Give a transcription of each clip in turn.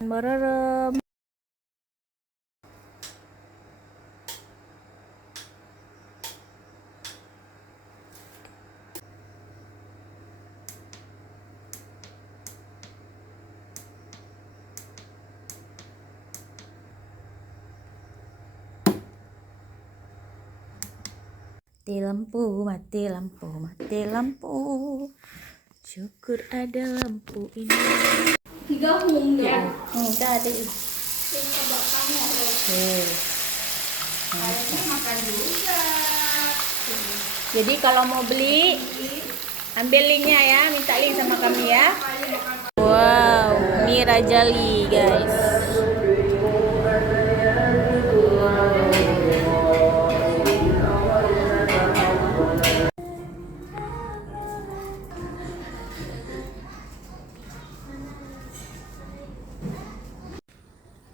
Merem. Mati lampu, mati lampu, mati lampu. Syukur ada lampu ini. Digabung dong. Enggak ada. Kayaknya makan juga. Jadi kalau mau beli, ambil linknya ya, minta link sama kami ya. Wow, mie Rajali guys.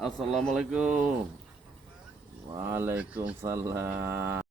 Assalamualaikum. Waalaikumsalam.